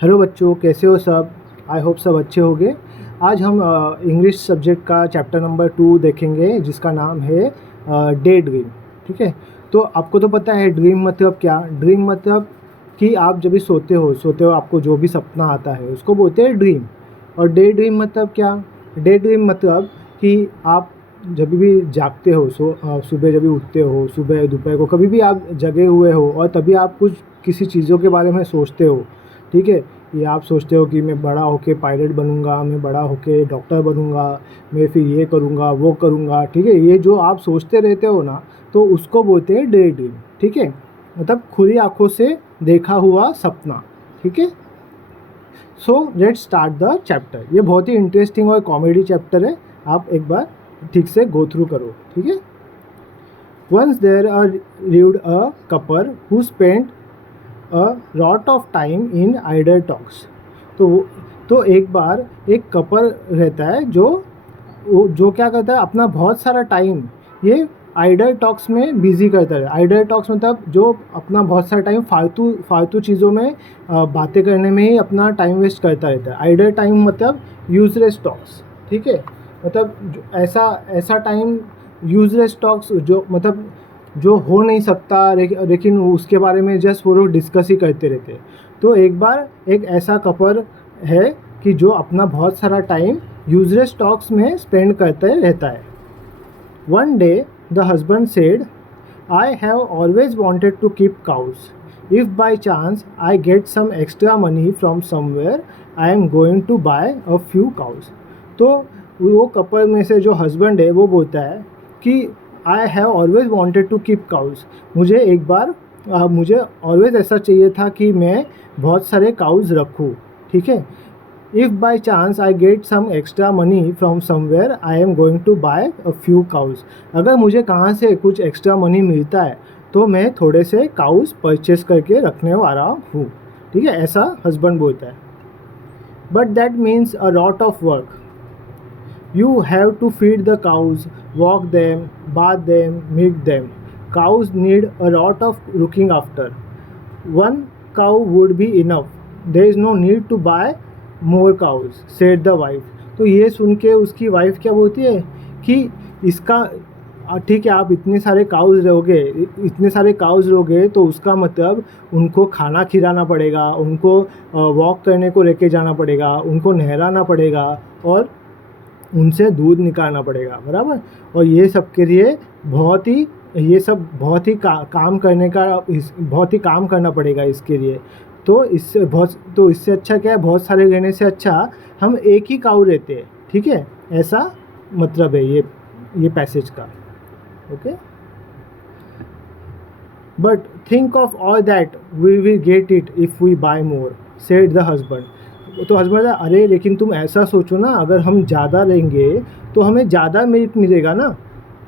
Hello बच्चों, कैसे हो सब। आई होप सब अच्छे होंगे। आज हम इंग्लिश सब्जेक्ट का चैप्टर नंबर 2 देखेंगे जिसका नाम है डे ड्रीम। ठीक है। तो आपको तो पता है ड्रीम मतलब क्या। ड्रीम मतलब कि आप जब भी सोते हो आपको जो भी सपना आता है उसको बोलते हैं ड्रीम। और डे ड्रीम मतलब क्या। डे ड्रीम मतलब कि आप जब भी जागते हो सुबह जब भी उठते हो, सुबह दोपहर को कभी भी आप जगे हुए हो और तभी आप कुछ किसी चीज़ों के बारे में सोचते हो। ठीक है। ये आप सोचते हो कि मैं बड़ा होके पायलट बनूंगा, मैं बड़ा होके डॉक्टर बनूंगा, मैं फिर ये करूंगा वो करूंगा। ठीक है। ये जो आप सोचते रहते हो ना, तो उसको बोलते हैं डे ड्रीम। ठीक है। मतलब खुली आंखों से देखा हुआ सपना। ठीक है। So let's start the chapter. ये बहुत ही इंटरेस्टिंग और कॉमेडी चैप्टर है। आप एक बार ठीक से गो थ्रू करो। ठीक है। Once there are lived a couple who spent a lot of time in idle talks. तो एक बार एक कपल रहता है जो क्या करता है, अपना बहुत सारा टाइम ये आइडल टॉक्स में बिजी करता है। आइडल टॉक्स मतलब जो अपना बहुत सारा टाइम फालतू फालतू चीज़ों में बातें करने में ही अपना टाइम वेस्ट करता रहता है। आइडल टाइम मतलब यूजलेस टॉक्स। ठीक है। मतलब ऐसा ऐसा टाइम यूजलेस टॉक्स जो मतलब जो हो नहीं सकता, लेकिन उसके बारे में जस्ट वो लोग डिस्कस ही करते रहते हैं। तो एक बार एक ऐसा कपल है कि जो अपना बहुत सारा टाइम यूजलेस टॉक्स में स्पेंड करते रहता है। One day the husband said, I have always wanted to keep cows. If by chance I get some extra money from somewhere, I am going to buy a few cows. तो वो couple में से जो husband है वो बोलता है कि I have always wanted to keep cows. मुझे ऑलवेज ऐसा चाहिए था कि मैं बहुत सारे काउज रखूँ। ठीक है। If by chance I get some extra money from somewhere, I am going to buy a few cows. अगर मुझे कहाँ से कुछ एक्स्ट्रा मनी मिलता है तो मैं थोड़े से काउज परचेस करके रखने वाला हूँ। ठीक है। ऐसा हस्बैंड बोलता है। But that means a lot of work. You have to feed the cows, walk them, bath them, milk them. Cows need a lot of looking after. One cow would be enough. There is no need to buy more cows, said the wife. तो ये सुन के उसकी wife क्या बोलती है कि इसका ठीक है, आप इतने सारे काउज रहोगे तो उसका मतलब उनको खाना खिलाना पड़ेगा, उनको वॉक करने को लेके जाना पड़ेगा, उनको नहलाना पड़ेगा और उनसे दूध निकालना पड़ेगा। बराबर। और ये सब के लिए बहुत ही काम करने का बहुत ही काम करना पड़ेगा इसके लिए। तो इससे अच्छा क्या है, बहुत सारे रहने से अच्छा हम एक ही काऊ रहते हैं। ठीक है। ऐसा मतलब है ये पैसेज का। Okay. But think of all that we will get it if we buy more, said the husband. तो हस्बैंड, अरे लेकिन तुम ऐसा सोचो ना, अगर हम ज़्यादा लेंगे तो हमें ज़्यादा मिल्क मिलेगा ना।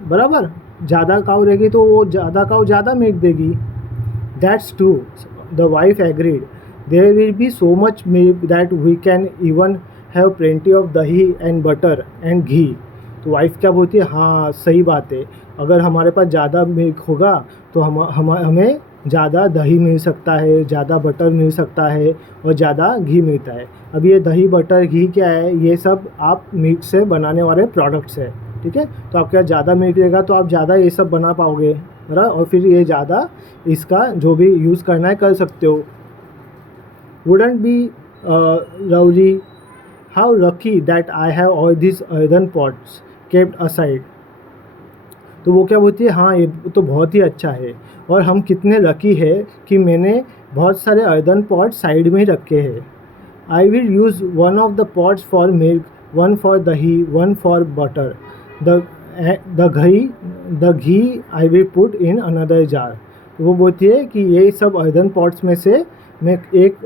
बराबर। ज़्यादा काऊ रहेगी तो वो ज़्यादा काऊ ज़्यादा मिल्क देगी। That's true, the wife agreed. There will be so much milk that we can even have plenty of dahi and butter and ghee. तो वाइफ क्या बोलती है, हाँ सही बात है, अगर हमारे पास ज़्यादा मिल्क होगा तो हमें ज़्यादा दही मिल सकता है, ज़्यादा बटर मिल सकता है और ज़्यादा घी मिलता है। अब ये दही बटर घी क्या है, ये सब आप मिल्क से बनाने वाले प्रोडक्ट्स है। ठीक है। तो आपके पास ज़्यादा मिल्क रहेगा तो आप ज़्यादा ये सब बना पाओगे। बराबर। और फिर ये ज़्यादा इसका जो भी यूज़ करना है कर सकते हो। Wouldn't be lovely, how lucky that I have all this earthen pots kept aside. तो वो क्या बोलती है, हाँ ये तो बहुत ही अच्छा है और हम कितने लकी है कि मैंने बहुत सारे अर्दन पॉट साइड में ही रखे हैं। I will use one of the pots for milk, one for dahi, one for butter. The the ghee I will put in another jar. वो बोलती है कि ये सब अर्दन पॉट्स में से मैं एक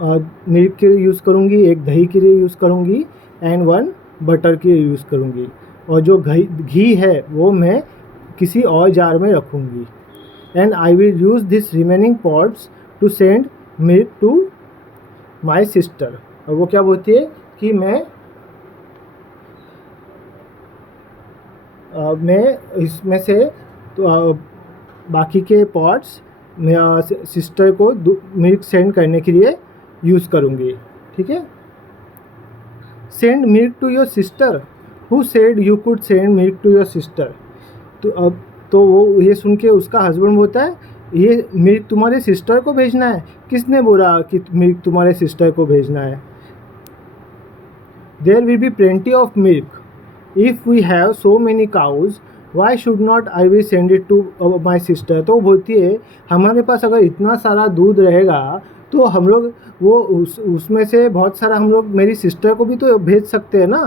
मिल्क के लिए यूज़ करूँगी, एक दही के लिए यूज़ करूँगी एंड वन बटर के लिए यूज़ करूँगी। और जो घी है वो मैं किसी और जार में रखूँगी। And I will use this remaining pots to send milk to my sister. और वो क्या बोलती है कि मैं इसमें से तो बाकी के पॉट्स सिस्टर को मिल्क सेंड करने के लिए यूज़ करूँगी, ठीक है। Send milk to your sister, who said you could send milk to your sister. तो अब तो वो ये सुन के उसका हस्बैंड बोलता है ये मिल्क तुम्हारे सिस्टर को भेजना है, किसने बोला कि मिल्क तुम्हारे सिस्टर को भेजना है। There will be plenty of milk if we have so many cows, why should not I will send it to my sister. तो वो बोलती है हमारे पास अगर इतना सारा दूध रहेगा तो हम लोग वो उसमें से बहुत सारा हम लोग मेरी सिस्टर को भी तो भेज सकते हैं ना।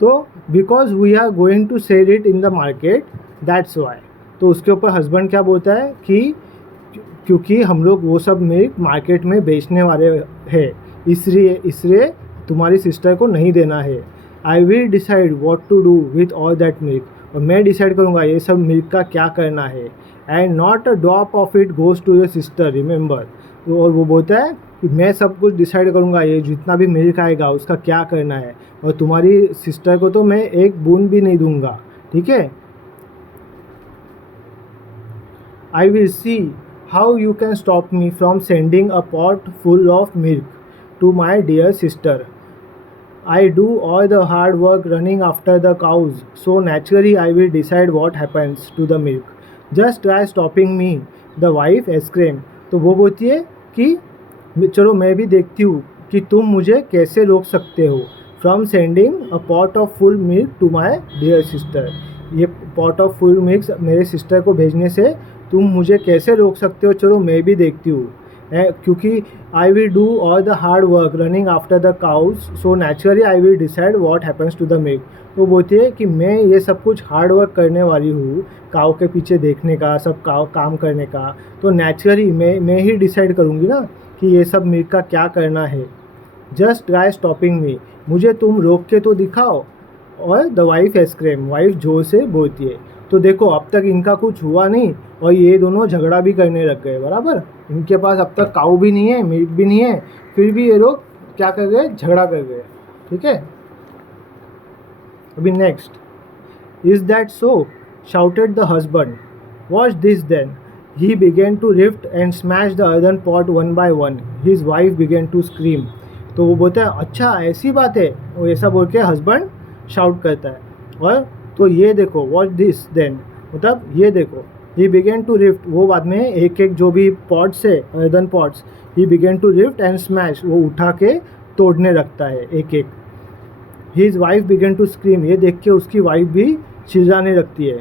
तो because we are going to sell it in the market, that's why. तो उसके ऊपर हस्बैंड क्या बोलता है कि क्योंकि हम लोग वो सब मिल्क मार्केट में बेचने वाले हैं, इसलिए तुम्हारी सिस्टर को नहीं देना है। I will decide what to do with all that milk, और मैं डिसाइड करूँगा ये सब मिल्क का क्या करना है। And not a drop of it goes to your sister, remember. और वो बोलता है कि मैं सब कुछ डिसाइड करूँगा, ये जितना भी मिल्क आएगा उसका क्या करना है, और तुम्हारी सिस्टर को तो मैं एक बूंद भी नहीं दूंगा, ठीक है। I will see how you can stop me from sending a pot full of milk to my dear sister. I do all the hard work running after the cows, so naturally I will decide what happens to the milk. Just try stopping me, the wife exclaimed. तो वो बोलती है कि चलो मैं भी देखती हूँ कि तुम मुझे कैसे रोक सकते हो, from sending a pot of full milk to my dear sister. ये पॉट ऑफ फुल मिल्क मेरे सिस्टर को भेजने से तुम मुझे कैसे रोक सकते हो, चलो मैं भी देखती हूँ। क्योंकि I will do all the hard work running after the cows, so naturally I will decide what happens to the milk. तो बोलती है कि मैं ये सब कुछ हार्ड वर्क करने वाली हूँ, काऊ के पीछे देखने का, सब काम करने का, तो नेचुरली मैं ही डिसाइड करूँगी ना कि ये सब मिल्क का क्या करना है। जस्ट ट्राई स्टॉपिंग मी, मुझे तुम रोक के तो दिखाओ। और द वाइफ एस्क्रेम, वाइफ जोर से बोलती है। तो देखो अब तक इनका कुछ हुआ नहीं और ये दोनों झगड़ा भी करने लग गए, बराबर। इनके पास अब तक काऊ भी नहीं है, मिल्क भी नहीं है, फिर भी ये लोग क्या कर गए, झगड़ा कर गए, ठीक है। अभी next, is that so, shouted the husband. Watch this then, he began to lift and smash the earthen pot one by one, his wife began to scream. तो वो बोलता है अच्छा ऐसी बात है, वो ऐसा बोल के हस्बैंड शाउट करता है। और तो ये देखो, वॉच दिस देन, मतलब ये देखो, ही बिगेन टू लिफ्ट, वो बाद में एक एक जो भी पॉट्स है, earthen pots, he began to lift and smash, वो उठा के तोड़ने लगता है एक एक। His wife began to scream, ये देख के उसकी वाइफ भी चिल्लाने लगती है।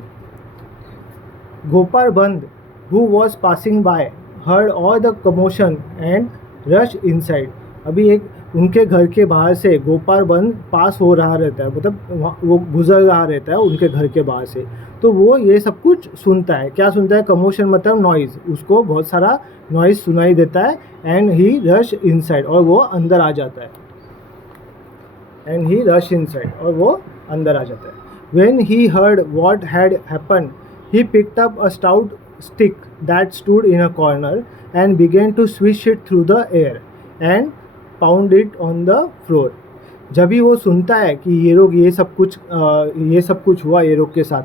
गोपाल बंद, who was passing by, heard all the commotion and rush inside. अभी एक उनके घर के बाहर से गोपाल बंद पास हो रहा रहता है, मतलब वो गुजर रहा रहता है उनके घर के बाहर से। तो वो ये सब कुछ सुनता है। क्या सुनता है, कमोशन मतलब नॉइज़, उसको बहुत सारा नॉइज़ सुनाई देता है। एंड ही रश इनसाइड, और वो अंदर आ जाता है। एंड ही रश इनसाइड, और वो अंदर आ जाता है। When he heard what had happen, he picked up a stout stick that stood in a corner and began to swish it through the air and pound it on the floor. जब भी वो सुनता है कि ये लोग ये सब कुछ हुआ ये लोग के साथ,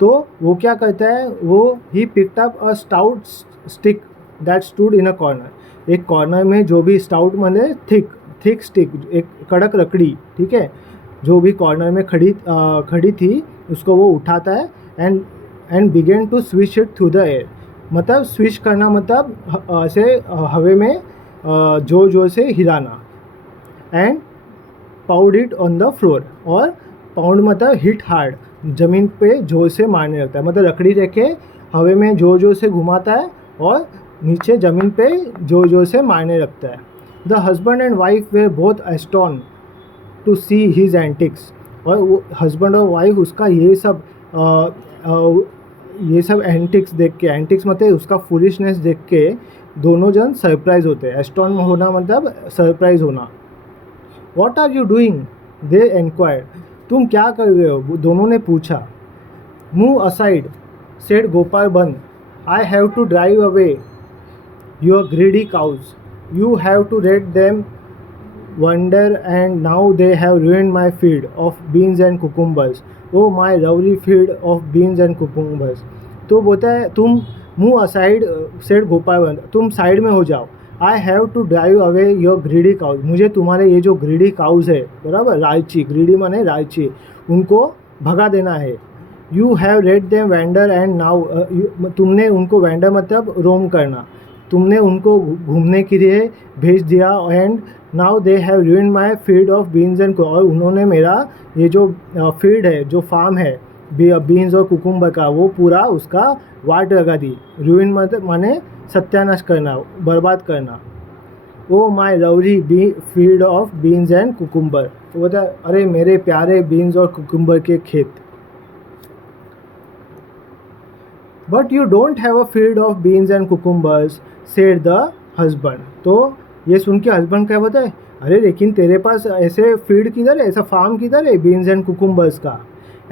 तो वो क्या करता है, वो ही picked up a stout stick that stood in a corner. एक कॉर्नर में जो भी स्टाउट माने थिक स्टिक, एक कड़क लकड़ी, ठीक है, जो भी कॉर्नर में खड़ी थी, उसको वो उठाता है and began to switch it through the air. मतलब स्विच करना मतलब ऐसे हवे में जोर से हिलाना। And pound it on the floor, और पाउंड मतलब हिट हार्ड, ज़मीन पे जोर से मारने लगता है, मतलब लकड़ी रखे हवे में जोर से घुमाता है और नीचे ज़मीन पे जोर से मारने लगता है। The husband and wife were both astonished to see his antics. और वो हस्बैंड और वाइफ उसका ये सब एंटिक्स देख के, एंटिक्स मतलब उसका फुलिशनेस देख के दोनों जन सरप्राइज होते हैं। एस्टोन होना मतलब सरप्राइज होना। वॉट आर यू डूइंग, दे एनक्वायर्ड। तुम क्या कर रहे हो, दोनों ने पूछा। Move aside, said Gopal Bhand, I have to drive away your greedy cows, you have to let them wander and now they have ruined my feed of beans and cucumbers, oh my lovely feed of beans and cucumbers। तो बोलता है तुम move aside said Gopal, तुम side में हो जाओ। I have to drive away your greedy cows, मुझे तुम्हारे ये जो ग्रीडी काउज है, बराबर, लालची, ग्रीडी माने लालची, उनको भगा देना है। You have read them wander and now, तुमने उनको वैंडर मतलब रोम करना, तुमने उनको घूमने के लिए भेज दिया। And now they have ruined my field of beans and, और उन्होंने मेरा ये जो फील्ड है, जो फार्म है बीन्स और कुकुम्बर का, वो पूरा उसका वाट लगा दी। रूइन मतलब माने सत्यानाश करना, बर्बाद करना। Oh my lovely field of beans and cucumber, तो बोलता है अरे मेरे प्यारे बीन्स और कुकुम्बर के खेत। But you don't have a field of beans and cucumbers said the husband, तो ये सुन के हस्बैंड क्या बोलता है, अरे लेकिन तेरे पास ऐसे फील्ड किधर है, ऐसा फार्म किधर है बीन्स एंड कुकुम्बर्स का।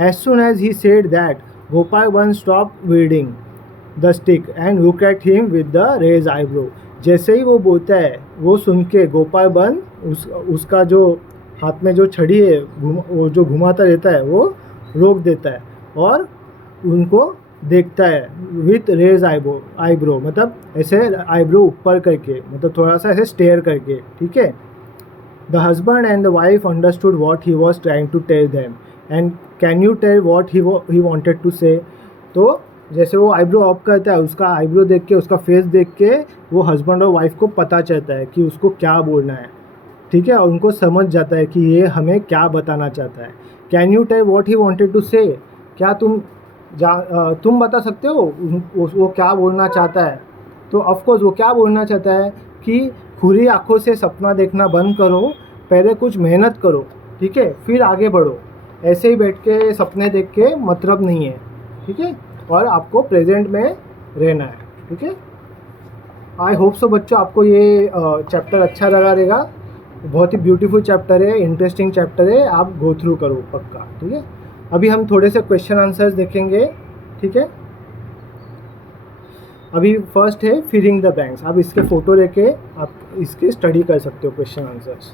As soon as he said that Gopal one stop weeding the stick and look at him with the raise eyebrow, जैसे ही वो बोलता है वो सुन के गोपाल बन उसका जो हाथ में जो छड़ी है वो जो घुमाता रहता है वो रोक देता है और उनको देखता है विथ रेज आईब्रो मतलब ऐसे आईब्रो ऊपर करके, मतलब थोड़ा सा ऐसे स्टेयर करके, ठीक है। The husband and the wife understood what he was trying to tell them and can you tell what he wanted to say. तो जैसे वो आईब्रो ऑफ करता है, उसका आईब्रो देख के, उसका फेस देख के वो हस्बैंड और वाइफ को पता चलता है कि उसको क्या बोलना है, ठीक है, और उनको समझ जाता है कि ये हमें क्या बताना चाहता है। Can you tell what he wanted to say, क्या तुम बता सकते हो वो क्या बोलना चाहता है। तो ऑफकोर्स वो क्या बोलना चाहता है कि खुली आंखों से सपना देखना बंद करो, पहले कुछ मेहनत करो, ठीक है, फिर आगे बढ़ो। ऐसे ही बैठ के सपने देख के मतलब नहीं है, ठीक है, और आपको प्रेजेंट में रहना है, ठीक है। आई होप सो बच्चों आपको ये चैप्टर अच्छा लगा रहेगा। बहुत ही ब्यूटीफुल चैप्टर है, इंटरेस्टिंग चैप्टर है, आप गो थ्रू करो पक्का, ठीक है। अभी हम थोड़े से क्वेश्चन आंसर्स देखेंगे, ठीक है। अभी फर्स्ट है फिलिंग द ब्लैंक्स, आप इसके फ़ोटो लेके आप इसके स्टडी कर सकते हो question answers.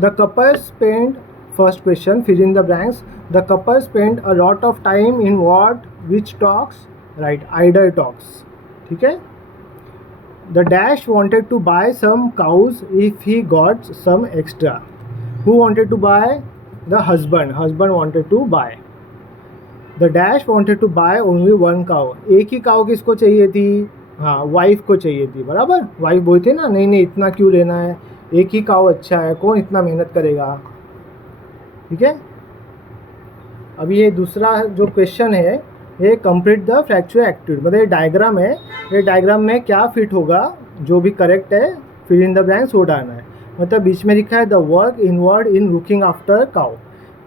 The couple spend, first question filling the blanks, the couple spend a lot of time in what which talks, right, idle talks, ठीक है। The dash wanted to buy some cows if he got some extra, who wanted to buy, the husband wanted to buy. The dash wanted to buy only one cow, एक ही cow किसको चाहिए थी, हाँ wife को चाहिए थी, बराबर। Wife बोलती ना नहीं नहीं इतना क्यों लेना है, एक ही काउ अच्छा है, कौन इतना मेहनत करेगा, ठीक है। अभी ये दूसरा जो क्वेश्चन है ये कंप्लीट द फैक्चुअल एक्टिविटी, मतलब ये डायग्राम है, ये डायग्राम में क्या फिट होगा, जो भी करेक्ट है फिल इन द ब्लैंक्स वो डालना है। मतलब बीच में लिखा है the work inward in looking after cow,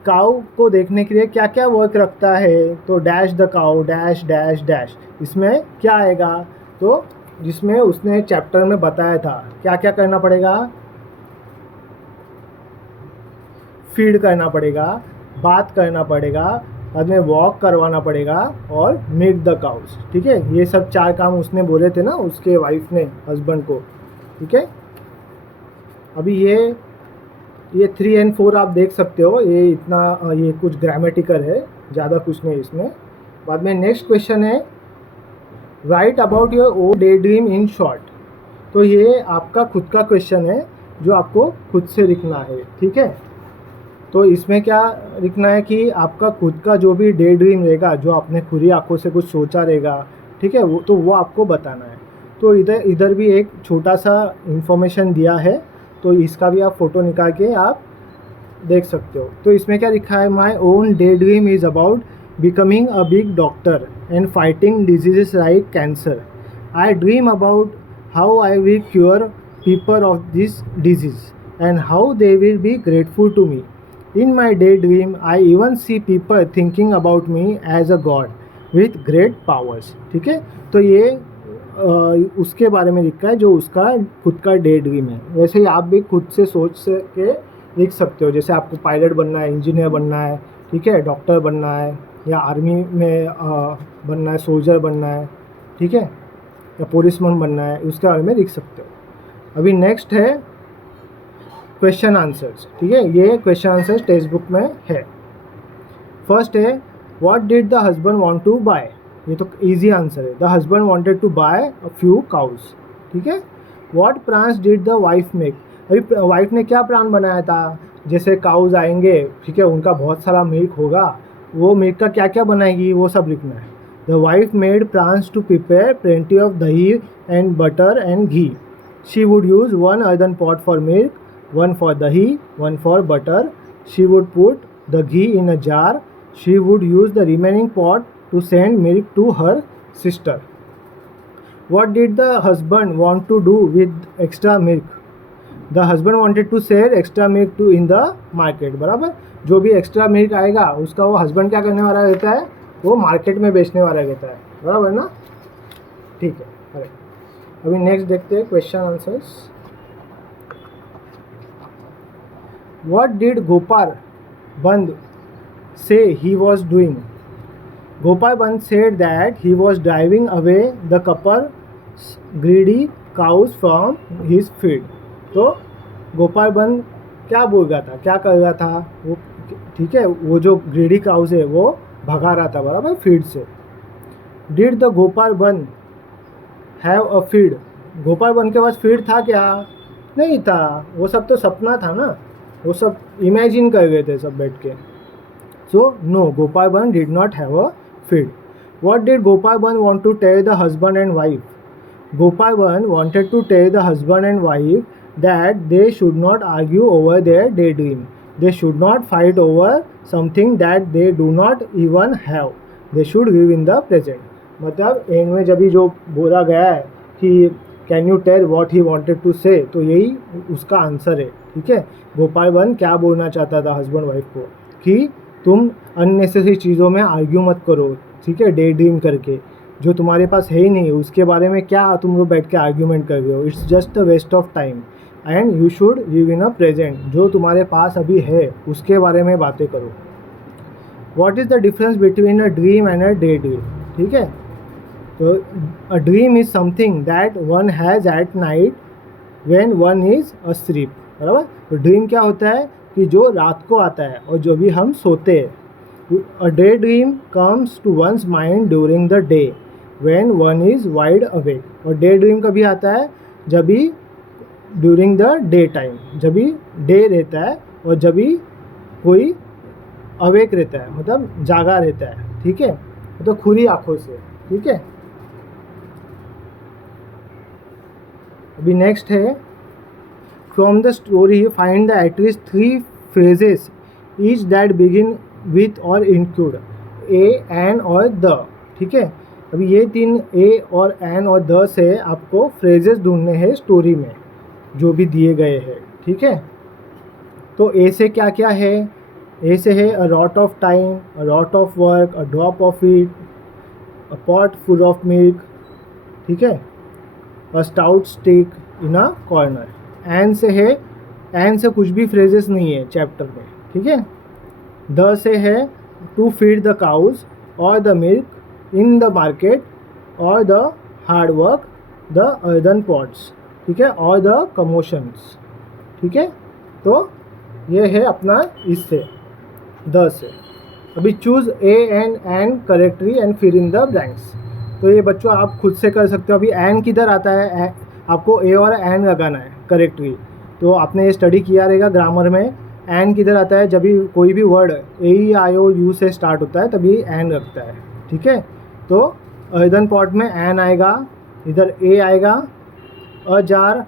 cow को देखने के लिए क्या क्या वर्क रखता है, तो dash the cow dash dash dash, इसमें क्या आएगा, तो जिसमें उसने चैप्टर में बताया था क्या क्या करना पड़ेगा, फीड करना पड़ेगा, बात करना पड़ेगा, बाद में वॉक करवाना पड़ेगा और मिल्क द काउस, ठीक है। ये सब 4 काम उसने बोले थे ना उसके वाइफ ने हस्बैंड को, ठीक है। अभी ये 3 और 4 आप देख सकते हो, ये इतना ये कुछ ग्रामेटिकल है, ज़्यादा कुछ नहीं इसमें। बाद में नेक्स्ट क्वेश्चन है right about your own day dream in short, तो ये आपका खुद का क्वेश्चन है जो आपको खुद से लिखना है, ठीक है। तो इसमें क्या लिखना है कि आपका खुद का जो भी डे ड्रीम रहेगा, जो आपने खुली आंखों से कुछ सोचा रहेगा, ठीक है, वो आपको बताना है। तो इधर भी एक छोटा सा इंफॉर्मेशन दिया है, तो इसका भी आप फ़ोटो निकाल के आप देख सकते हो। तो इसमें क्या लिखा है, my own day dream is about becoming a big doctor and fighting diseases like cancer. I dream about how I will cure people of this disease and how they will be grateful to me. In my day dream I even see people thinking about me as a god with great powers, ठीक है। तो ये उसके बारे में लिखा है जो उसका खुद का डे ड्रीम है। वैसे ही आप भी खुद से सोच के लिख सकते हो, जैसे आपको पायलट बनना है, इंजीनियर बनना है, ठीक है, डॉक्टर बनना है, या आर्मी में बनना है, सोल्जर बनना है, ठीक है, या पुलिसमैन बनना है, उसके बारे में लिख सकते हो। अभी नेक्स्ट है क्वेश्चन आंसर्स, ठीक है। ये क्वेश्चन आंसर्स टेक्स्ट बुक में है। फर्स्ट है what did the husband want to buy, ये तो इजी आंसर है। The husband wanted to buy a few cows, ठीक है। What plans did the wife make, अभी वाइफ ने क्या प्लान बनाया था, जैसे काउज आएंगे, ठीक है, उनका बहुत सारा मिल्क होगा, वो मिल्क का क्या क्या बनाएगी वो सब लिखना है। The wife made plans to prepare plenty of dahi and butter and ghee. She would use one earthen pot for milk, one for dahi, one for butter. She would put the ghee in a jar. She would use the remaining pot to send milk to her sister. What did the husband want to do with extra milk? The husband wanted to sell extra milk to in the market. बराबर, जो भी extra milk आएगा उसका वो husband क्या करने वाला रहता है, वो मार्केट में बेचने वाला रहता है, बराबर ना, ठीक है। अरे अभी नेक्स्ट देखते हैं question answers. What did Gopal Band say he was doing? Gopal Band said that he was driving away the couple's greedy cows from his field. तो गोपाल बंद क्या बोल रहा था, क्या कर रहा था वो, ठीक है, वो जो ग्रीडी काउस है वो भगा रहा था, बराबर, फील्ड से। डिड द गोपाल बंद हैव अ फील्ड, गोपाल बंद के पास फील्ड था क्या, नहीं था, वो सब तो सपना था ना, वो सब इमेजिन कर गए थे सब बैठ के। सो no, Gopal Bhand did not have a field. What did Gopal Bhand want to tell the husband and wife? Gopal Bhand wanted to tell the husband and wife that they should not argue over their day dream, they should not fight over something that they do not even have, they should live in the present. मतलब एंड में जब भी जो बोला गया है कि can you tell what he wanted to say, तो यही उसका आंसर है, ठीक है। गोपाल बंद क्या बोलना चाहता था हस्बैंड वाइफ को, कि तुम अननेसेसरी चीज़ों में आर्ग्यू मत करो, ठीक है, डे ड्रीम करके, जो तुम्हारे पास है ही नहीं उसके बारे में क्या तुम लोग बैठ के आर्ग्यूमेंट कर रहे हो, it's just a waste of time and you should live in a present, जो तुम्हारे पास अभी है उसके बारे में बातें करो। What is the difference between a dream and a day dream, ठीक है। तो a dream is something that one has at night when one is asleep, बराबर। तो ड्रीम क्या होता है कि जो रात को आता है और जो भी हम सोते हैं। A day dream comes to one's mind during the day when one is wide awake, और डे ड्रीम कभी आता है जब भी ड्यूरिंग द डे टाइम, जब भी डे रहता है और जब भी कोई अवेक रहता है, मतलब जागा रहता है, ठीक है, तो खुली आँखों से, ठीक है। अभी नेक्स्ट है, from the story find the at least 3 phrases each that begin with और इंक्लूड ए, एन और द, ठीक है। अभी ये 3 ए और एन और द से आपको फ्रेजेस ढूंढने हैं स्टोरी में जो भी दिए गए हैं, ठीक है। तो ए से क्या क्या है, ए से है a lot of time, a lot of work, a drop of it, a pot full of milk, ठीक है, a stout stick in a corner. An से है, एन से कुछ भी फ्रेजेस नहीं है चैप्टर में, ठीक है। द से है टू फीड द काउज और the milk in the market और the hard work the earthen pots, ठीक है, और द कमोशंस, ठीक है। तो ये है अपना इससे द से। अभी choose a and correctly and fill in the blanks. तो ये बच्चों आप खुद से कर सकते हो। अभी एन किधर आता है, आपको ए और एन लगाना है करेक्टली। तो आपने ये स्टडी किया रहेगा ग्रामर में, एन किधर आता है, जब भी कोई भी word A I O U से स्टार्ट होता है तभी एन रखता है, ठीक है। तो अर्दन पॉट में एन आएगा, इधर ए आएगा, a jar,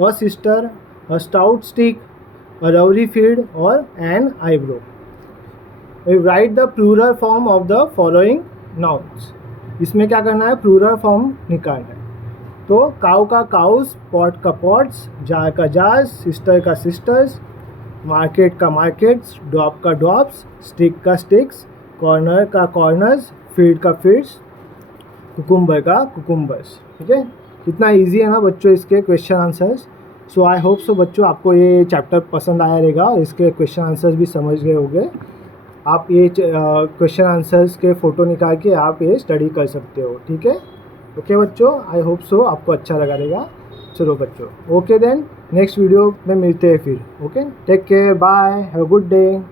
a sister, a stout stick, a river field और an eyebrow. Write the plural form of the following nouns. इसमें क्या करना है, प्लूरल फॉर्म निकालना है। तो काऊ का काउस, पॉट का पॉट्स, जार का जार्स, सिस्टर का सिस्टर्स, मार्केट का मार्केट्स, ड्रॉप का ड्रॉप्स, स्टिक का स्टिक्स, कॉर्नर का कॉर्नर्स, फील्ड का फील्ड्स, कुकुम्बर का कुकुम्बर्स, ठीक है। कितना इजी है ना बच्चों इसके question answers. So I hope so बच्चों आपको ये चैप्टर पसंद आया रहेगा और इसके क्वेश्चन आंसर्स भी समझ गए होंगे। आप ये क्वेश्चन आंसर्स के फ़ोटो निकाल के आप ये स्टडी कर सकते हो, ठीक है। ओके बच्चों, आई होप सो आपको अच्छा लगा रहेगा। चलो बच्चों, ओके देन नेक्स्ट वीडियो में मिलते हैं फिर। Okay, take care, bye, have a good day.